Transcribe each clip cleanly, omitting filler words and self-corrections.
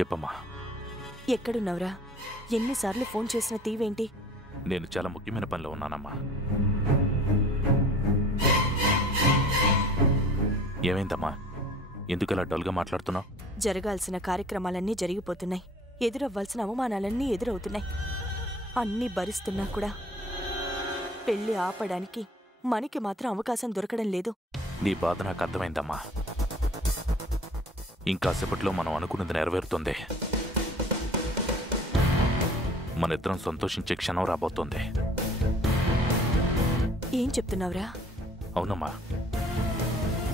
చెప్పమ్మా. ఎక్కడున్నావురా? ఎన్నిసార్లు ఫోన్ చేసిన తీవేంటి? నేను చాలా ముఖ్యమైన పనిలో ఉన్నానమ్మా. ఏమైందమ్మా? ఎందుకలా డల్గా మాట్లాడుతున్నావు? జరగాల్సిన కార్యక్రమాలన్నీ జరిగిపోతున్నాయి, ఎదురవ్వాల్సిన అవమానాలన్నీ ఎదురవుతున్నాయి. అన్నీ భరిస్తున్నా కూడా పెళ్లి ఆపడానికి మనకి మాత్రం అవకాశం దొరకడం లేదు. నీ బాధ నాకు అర్థమైందమ్మా. ఇంకాసేపట్లో మనం అనుకున్నది నెరవేరుతుంది. మనిద్దరం సంతోషించే క్షణం రాబోతోంది. ఏం చెప్తున్నావురా? అవునమ్మా,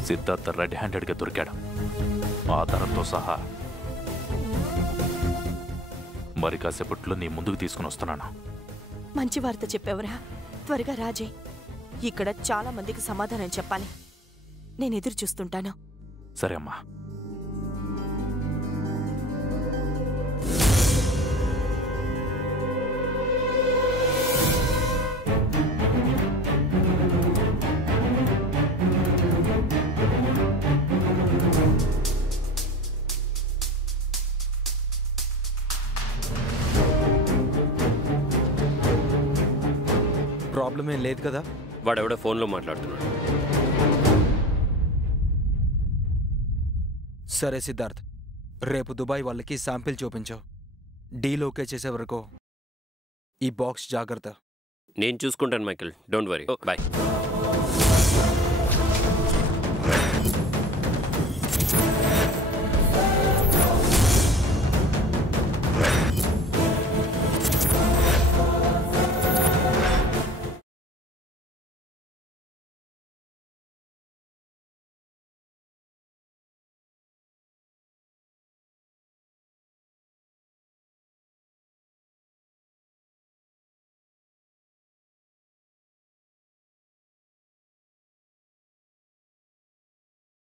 సిద్ధార్థ రెడ్ హ్యాండెడ్గా దొరికాడు, ఆధారంతో సహా. మరి కాసేపట్లో నీ ముందుకు తీసుకుని వస్తున్నాను. మంచి వార్త చెప్పావురా. త్వరగా రాజే. ఇక్కడ చాలా మందికి సమాధానం చెప్పాలి. నేను ఎదురు చూస్తుంటాను. సరే అమ్మా. ప్రాబ్లం ఏం లేదు కదా? వాడెవడో ఫోన్లో మాట్లాడుతున్నాడు. సరే సిద్ధార్థ్, రేపు దుబాయ్ వాళ్ళకి శాంపిల్ చూపించావు. డీల్ ఓకే చేసే వరకు ఈ బాక్స్ జాగ్రత్త. నేను చూసుకుంటాను మైకిల్, డోంట్ వరీ. బాయ్.